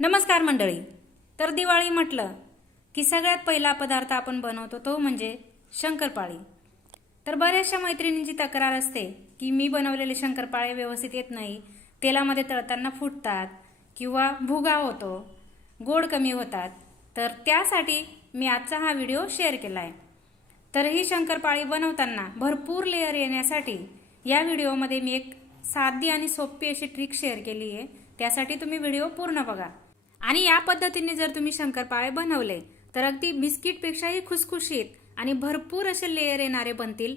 नमस्कार मंडळी. तर दिवाळी म्हटलं की सगळ्यात पहिला पदार्थ आपण बनवतो तो म्हणजे शंकरपाळी. तर बऱ्याचशा मैत्रिणींची तक्रार असते की मी बनवलेले शंकरपाळे व्यवस्थित येत नाही तेलामध्ये तळताना फुटतात किंवा भुगा होतो गोड कमी होतात. तर त्यासाठी मी आजचा हा व्हिडिओ शेअर केला आहे तर ही शंकरपाळी बनवताना भरपूर लेअर येण्यासाठी या व्हिडिओमध्ये मी एक साधी आणि सोपी अशी ट्रिक शेअर केली आहे त्यासाठी तुम्ही व्हिडिओ पूर्ण बघा. आणि या पद्धतीने जर तुम्ही शंकरपाळे बनवले तर अगदी बिस्किटपेक्षाही खुसखुशीत आणि भरपूर असे लेअर येणारे बनतील.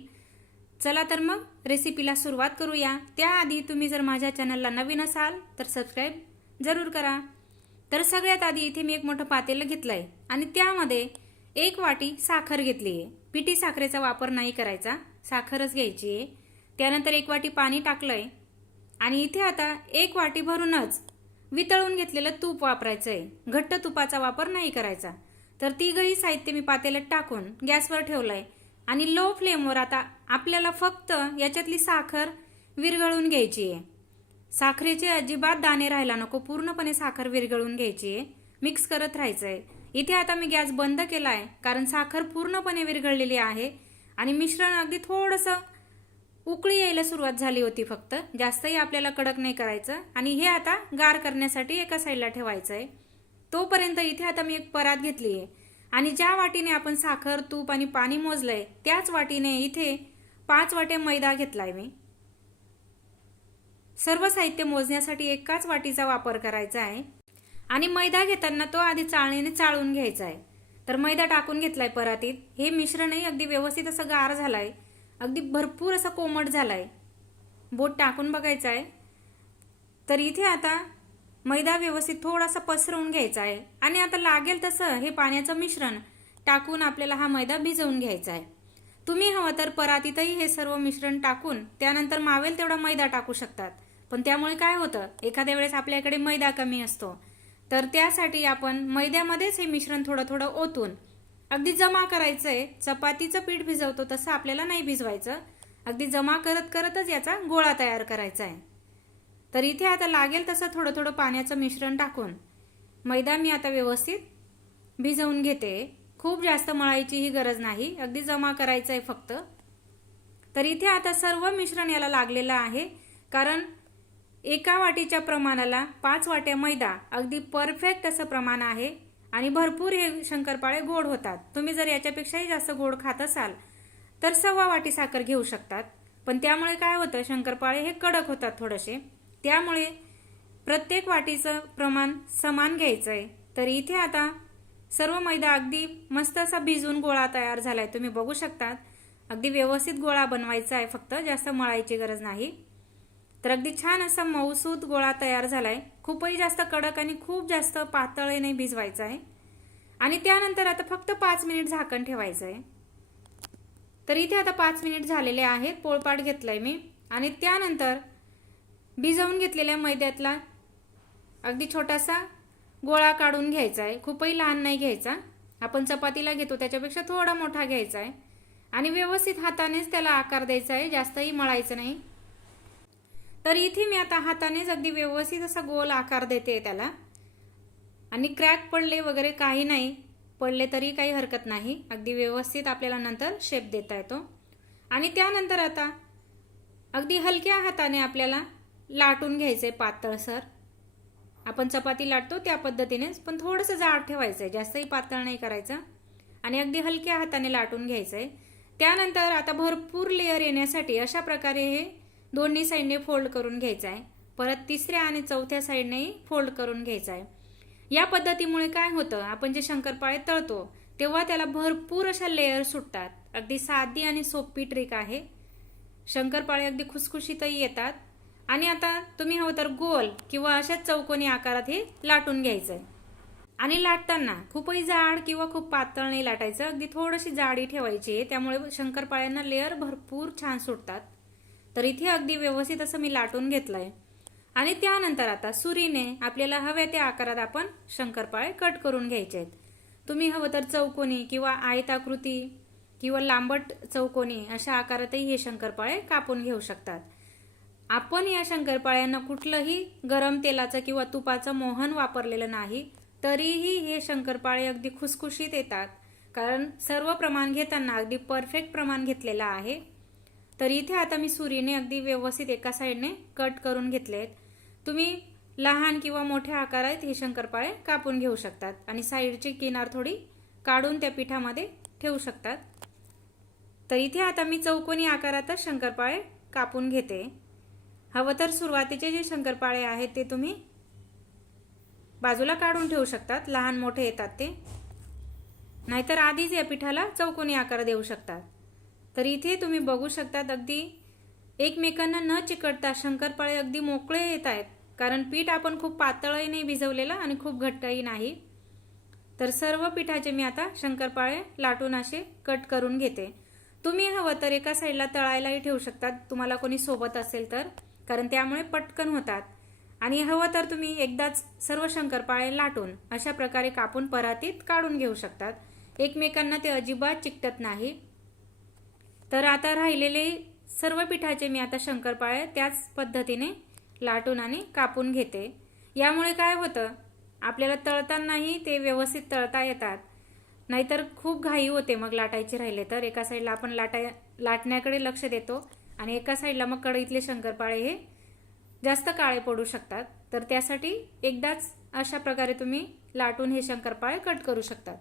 चला तर मग रेसिपीला सुरुवात करूया. त्याआधी तुम्ही जर माझ्या चॅनलला नवीन असाल तर सबस्क्राईब जरूर करा. तर सगळ्यात आधी इथे मी एक मोठं पातेलं आहे आणि त्यामध्ये एक वाटी साखर घेतली आहे. पिठी साखरेचा वापर नाही करायचा साखरच घ्यायची आहे. त्यानंतर एक वाटी पाणी टाकलं आहे आणि इथे आता एक वाटी भरूनच वितळून घेतलेलं तूप वापरायचं आहे घट्ट तुपाचा वापर नाही करायचा. तर तिघही साहित्य मी पातेल्यात टाकून गॅसवर ठेवलंय. आणि लो फ्लेमवर आता आपल्याला फक्त याच्यातली साखर विरघळून घ्यायची आहे. साखरेचे अजिबात दाणे राहायला नको. पूर्णपणे साखर विरघळून घ्यायची आहे. मिक्स करत राहायचंय. इथे आता मी गॅस बंद केलाय कारण साखर पूर्णपणे विरघळलेली आहे. आणि मिश्रण अगदी थोडंसं उकळी यायला सुरुवात झाली होती फक्त. जास्तही आपल्याला कडक नाही करायचं. आणि हे आता गार करण्यासाठी एका साईडला ठेवायचं आहे तोपर्यंत इथे आता मी एक परात घेतली आहे आणि ज्या वाटीने आपण साखर तूप आणि पाणी मोजलंय त्याच वाटीने इथे पाच वाटे मैदा घेतलाय मी. सर्व साहित्य मोजण्यासाठी एकाच वाटीचा वापर करायचा आहे. आणि मैदा घेताना तो आधी चाळणीने चाळून घ्यायचा आहे. तर मैदा टाकून घेतलाय परातीत. हे मिश्रणही अगदी व्यवस्थित असं गार झालंय. अगदी भरपूर असं कोमट झालाय. बोट टाकून बघायचं आहे तर इथे आता मैदा व्यवस्थित थोडासा पसरवून घ्यायचा आहे आणि आता लागेल तसं हे पाण्याचं मिश्रण टाकून आपल्याला हा मैदा भिजवून घ्यायचा आहे तुम्ही हवं तर परातीतही हे सर्व मिश्रण टाकून त्यानंतर मावेल तेवढा मैदा टाकू शकतात. पण त्यामुळे काय होतं? एखाद्या वेळेस आपल्याकडे मैदा कमी असतो. तर त्यासाठी आपण मैद्यामध्येच हे मिश्रण थोडं थोडं ओतून अगदी जमा करायचं आहे चपातीचं पीठ भिजवतो तसं आपल्याला नाही भिजवायचं. अगदी जमा करत करतच याचा गोळा तयार करायचा आहे तर इथे आता लागेल तसं थोडं थोडं पाण्याचं मिश्रण टाकून. मैदा मी आता व्यवस्थित भिजवून घेते. खूप जास्त मळायचीही गरज नाही अगदी जमा करायचं आहे फक्त. तर इथे आता सर्व मिश्रण याला लागलेलं आहे कारण एका वाटीच्या प्रमाणाला पाच वाट्या मैदा अगदी परफेक्ट असं प्रमाण आहे. आणि भरपूर हे शंकरपाळे गोड होतात. तुम्ही जर याच्यापेक्षाही जास्त गोड खात असाल तर सव्वा वाटी साखर घेऊ शकतात. पण त्यामुळे काय होतं शंकरपाळे हे कडक होतात थोडेसे. त्यामुळे प्रत्येक वाटीचं प्रमाण समान घ्यायचं आहे तर इथे आता सर्व मैदा अगदी मस्त असा भिजून गोळा तयार झाला आहे तुम्ही बघू शकतात. अगदी व्यवस्थित गोळा बनवायचा आहे फक्त जास्त मळायची गरज नाही. तर अगदी छान असा मऊसूत गोळा तयार झालाय. खूपही जास्त कडक आणि खूप जास्त पातळही नाही भिजवायचा आहे. आणि त्यानंतर आता फक्त पाच मिनिट झाकण ठेवायचं आहे तर इथे आता पाच मिनिट झालेले आहेत पोळपाट घेतलाय मी. आणि त्यानंतर भिजवून घेतलेल्या मैद्यातला अगदी छोटासा गोळा काढून घ्यायचा आहे खूपही लहान नाही घ्यायचा. आपण चपातीला घेतो त्याच्यापेक्षा थोडा मोठा घ्यायचा आहे आणि व्यवस्थित हातानेच त्याला आकार द्यायचा आहे जास्तही मळायचं नाही. तर इथे मी आता हातानेच अगदी व्यवस्थित असा गोल आकार देते त्याला. आणि क्रॅक पडले वगैरे काही नाही पडले तरी काही हरकत नाही. अगदी व्यवस्थित आपल्याला नंतर शेप देता येतो. आणि त्यानंतर आता अगदी हलक्या हाताने आपल्याला लाटून घ्यायचंय पातळसर आपण चपाती लाटतो त्या पद्धतीनेच पण थोडंसं जाड ठेवायचंय जास्तही पातळ नाही करायचं. आणि अगदी हलक्या हाताने लाटून घ्यायचंय. त्यानंतर आता भरपूर लेअर येण्यासाठी अशा प्रकारे हे दोन्ही साईडने फोल्ड करून घ्यायचं आहे. परत तिसऱ्या आणि चौथ्या साईडनेही फोल्ड करून घ्यायचा आहे. या पद्धतीमुळे काय होतं? आपण जे शंकरपाळे तळतो तेव्हा त्याला भरपूर अशा लेअर सुटतात. अगदी साधी आणि सोपी ट्रिक आहे. शंकरपाळे अगदी खुसखुशीतही येतात. आणि आता तुम्ही हवं तर गोल किंवा अशाच चौकोनी आकारात हे लाटून घ्यायचं आहे. आणि लाटताना खूपही जाड किंवा खूप पातळ नाही लाटायचं. अगदी थोडीशी जाडी ठेवायची आहे. त्यामुळे शंकरपाळ्यांना लेअर भरपूर छान सुटतात. तर इथे अगदी व्यवस्थित असं मी लाटून घेतलं आहे आणि त्यानंतर आता सुरीने आपल्याला हव्या त्या आकारात आपण शंकरपाळे कट करून घ्यायचे आहेत. तुम्ही हवं तर चौकोनी किंवा आयताकृती किंवा लांबट चौकोनी अशा आकारातही हे शंकरपाळे कापून घेऊ शकतात. आपण या शंकरपाळ्यांना कुठलंही गरम तेलाचं किंवा तुपाचं मोहन वापरलेलं नाही तरीही हे शंकरपाळे अगदी खुसखुशीत येतात. कारण सर्व प्रमाण घेताना अगदी परफेक्ट प्रमाण घेतलेलं आहे. तर इथे आता मी सुरीने अगदी व्यवस्थित एका साईडने कट करून घेतले आहेत. तुम्ही लहान किंवा मोठ्या आकारात हे शंकरपाळे कापून घेऊ शकतात आणि साईडची किनार थोडी काढून त्या पिठामध्ये ठेवू शकतात. तर इथे आता मी चौकोनी आकारातच शंकरपाळे कापून घेते. हवं तर सुरुवातीचे जे शंकरपाळे आहेत ते तुम्ही बाजूला काढून ठेवू शकतात लहान मोठे येतात ते. नाहीतर आधीच या पिठाला चौकोनी आकार देऊ शकतात. तर इथे तुम्ही बघू शकतात अगदी एकमेकांना न चिकटता शंकरपाळे अगदी मोकळे येत आहेत. कारण पीठ आपण खूप पातळही नाही भिजवलेलं आणि खूप घट्टही नाही. तर सर्व पिठाचे मी आता शंकरपाळे लाटून असे कट करून घेते. तुम्ही हवं तर एका साईडला तळायलाही ठेवू शकतात. तुम्हाला कोणी सोबत असेल तर. कारण त्यामुळे पटकन होतात. आणि हवं तर तुम्ही एकदाच सर्व शंकरपाळे लाटून अशा प्रकारे कापून परातीत काढून घेऊ शकतात. एकमेकांना ते अजिबात चिकटत नाही. तर आता राहिलेले सर्व पिठाचे मी आता शंकरपाळे त्याच पद्धतीने लाटून आणि कापून घेते. यामुळे काय होतं आपल्याला तळतानाही ते व्यवस्थित तळता येतात. नाहीतर खूप घाई होते मग लाटायचे राहिले तर. एका साईडला आपण लाटाय लाटण्याकडे लक्ष देतो आणि एका साईडला मग कढईतले शंकरपाळे हे जास्त काळे पडू शकतात. तर त्यासाठी एकदाच अशा प्रकारे तुम्ही लाटून हे शंकरपाळे कट करू शकतात.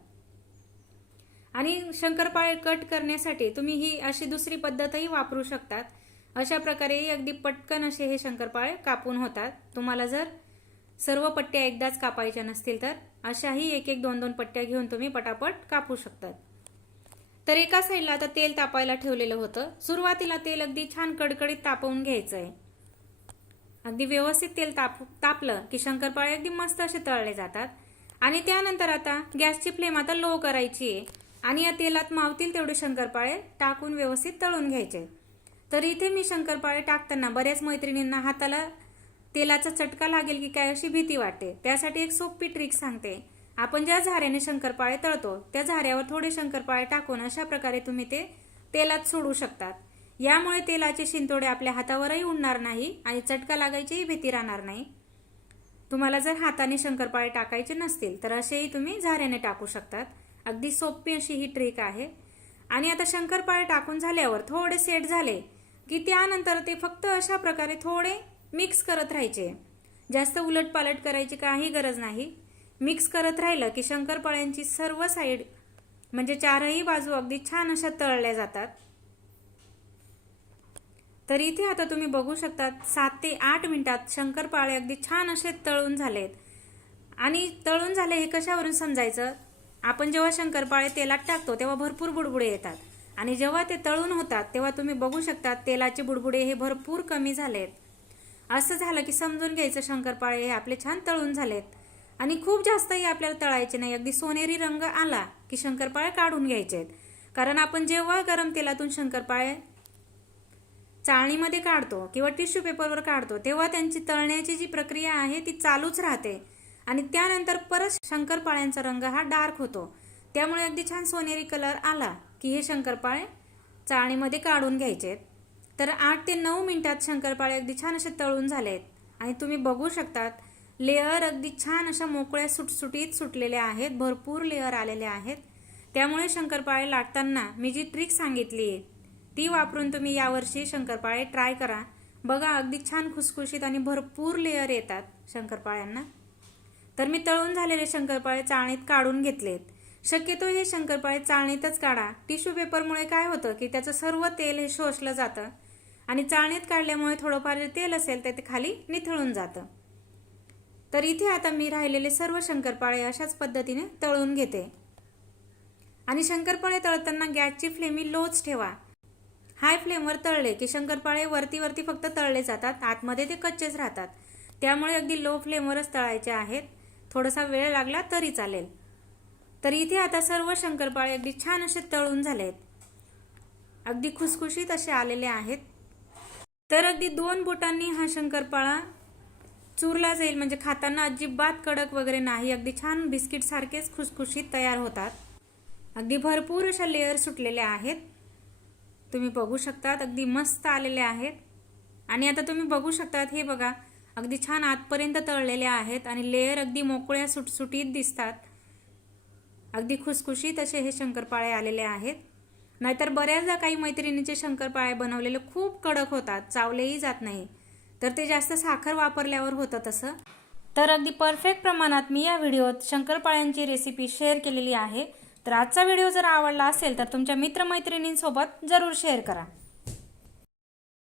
आणि शंकरपाळे कट करण्यासाठी तुम्ही ही अशी दुसरी पद्धतही वापरू शकतात. अशा प्रकारे अगदी पटकन असे हे शंकरपाळे कापून होतात. तुम्हाला जर सर्व पट्ट्या एकदाच कापायच्या नसतील तर अशाही एक एक दोन दोन पट्ट्या घेऊन तुम्ही पटापट कापू शकतात. तर एका साईडला आता तेल तापायला ठेवलेलं होतं. सुरुवातीला तेल अगदी छान कडकडीत तापवून घ्यायचं आहे अगदी व्यवस्थित तेल ताप तापलं की शंकरपाळे अगदी मस्त असे तळले जातात. आणि त्यानंतर आता गॅसची फ्लेम आता लो करायची आहे. आणि या तेलात मावतील तेवढे शंकरपाळे टाकून व्यवस्थित तळून घ्यायचे. तर इथे मी शंकरपाळे टाकताना बऱ्याच मैत्रिणींना हाताला तेलाचा चटका लागेल की काय अशी भीती वाटते. त्यासाठी एक सोपी ट्रिक सांगते. आपण ज्या झाऱ्याने शंकरपाळे तळतो त्या झाऱ्यावर थोडे शंकरपाळे टाकून अशा प्रकारे तुम्ही ते तेलात सोडू शकतात. यामुळे तेलाचे शिंतोडे आपल्या हातावरही उडणार नाही आणि चटका लागायचीही भीती राहणार नाही. तुम्हाला जर हाताने शंकरपाळे टाकायचे नसतील तर असेही तुम्ही झाऱ्याने टाकू शकतात. अगदी सोपी अशी ही ट्रिक आहे. आणि आता शंकरपाळे टाकून झाल्यावर थोडे सेट झाले की त्यानंतर ते फक्त अशा प्रकारे थोडे मिक्स करत राहायचे. जास्त उलटपालट करायची काही गरज नाही. मिक्स करत राहिलं की शंकरपाळ्यांची सर्व साईड म्हणजे चारही बाजू अगदी छान अशा तळल्या जातात. तर इथे आता तुम्ही बघू शकतात सात ते आठ मिनिटात शंकरपाळे अगदी छान असे तळून झालेत. आणि तळून झाले हे कशावरून समजायचं? आपण जेव्हा शंकरपाळे तेलात टाकतो तेव्हा भरपूर बुडबुडे येतात. आणि जेव्हा ते तळून होतात तेव्हा तुम्ही बघू शकता तेलाचे बुडबुडे हे भरपूर कमी झालेत. असं झालं की समजून घ्यायचं शंकरपाळे हे आपले छान तळून झालेत. आणि खूप जास्तही आपल्याला तळायचे नाही. अगदी सोनेरी रंग आला की शंकरपाळे काढून घ्यायचे आहेत कारण आपण जेव्हा गरम तेलातून शंकरपाळे चाळणीमध्ये काढतो किंवा टिश्यू पेपरवर काढतो तेव्हा त्यांची तळण्याची जी प्रक्रिया आहे ती चालूच राहते. आणि त्यानंतर परत शंकरपाळ्यांचा रंग हा डार्क होतो. त्यामुळे अगदी छान सोनेरी कलर आला की हे शंकरपाळे चाळणीमध्ये काढून घ्यायचे तर आठ ते नऊ मिनिटात शंकरपाळे अगदी छान असे तळून झालेत आणि तुम्ही बघू शकतात लेअर अगदी छान अशा मोकळ्या सुटसुटीत सुटलेल्या आहेत भरपूर लेअर आलेले आहेत. त्यामुळे शंकरपाळे लाटताना मी जी ट्रिक सांगितली आहे ती वापरून तुम्ही यावर्षी शंकरपाळे ट्राय करा. बघा अगदी छान खुसखुशीत आणि भरपूर लेअर येतात शंकरपाळ्यांना. तर मी तळून झालेले शंकरपाळे चाळणीत काढून घेतलेत. शक्यतो हे शंकरपाळे चाळणीतच काढा. टिश्यू पेपरमुळे काय होतं की त्याचं सर्व तेल हे शोषलं जातं आणि चाळणीत काढल्यामुळे थोडंफार जे तेल असेल तर ते खाली निथळून जातं. तर इथे आता मी राहिलेले सर्व शंकरपाळे अशाच पद्धतीने तळून घेते. आणि शंकरपाळे तळताना गॅसची फ्लेमी लोच ठेवा. हाय फ्लेमवर तळले की शंकरपाळे वरती वरती फक्त तळले जातात. आतमध्ये ते कच्चेच राहतात. त्यामुळे अगदी लो फ्लेमवरच तळायचे आहेत. थोडासा वेळ लागला तरी चालेल. तर इथे आता सर्व शंकरपाळे अगदी छान असे तळून झाले आहेत अगदी खुसखुशीत असे आलेले आहेत. तर अगदी दोन बोटांनी हा शंकरपाळा चुरला जाईल म्हणजे खाताना अजिबात कडक वगैरे नाही अगदी छान बिस्किट सारखेच खुसखुशीत तयार होतात. अगदी भरपूर अशा लेअर सुटलेल्या आहेत. तुम्ही बघू शकतात अगदी मस्त आलेले आहेत. आणि आता तुम्ही बघू शकतात हे बघा अगदी छान आतपर्यंत तळलेले आहेत आणि लेयर अगदी मोकळ्या सुटसुटीत दिसतात. अगदी खुसखुशीत असे हे शंकरपाळे आलेले आहेत. नाहीतर बऱ्याचदा काही मैत्रिणीचे शंकरपाळे बनवलेले खूप कडक होतात चावलेही जात नाही. तर ते जास्त साखर वापरल्यावर होतं तसं. तर अगदी परफेक्ट प्रमाणात मी या व्हिडिओत शंकरपाळ्यांची रेसिपी शेअर केलेली आहे. तर आजचा व्हिडिओ जर आवडला असेल तर तुमच्या मित्रमैत्रिणींसोबत जरूर शेअर करा.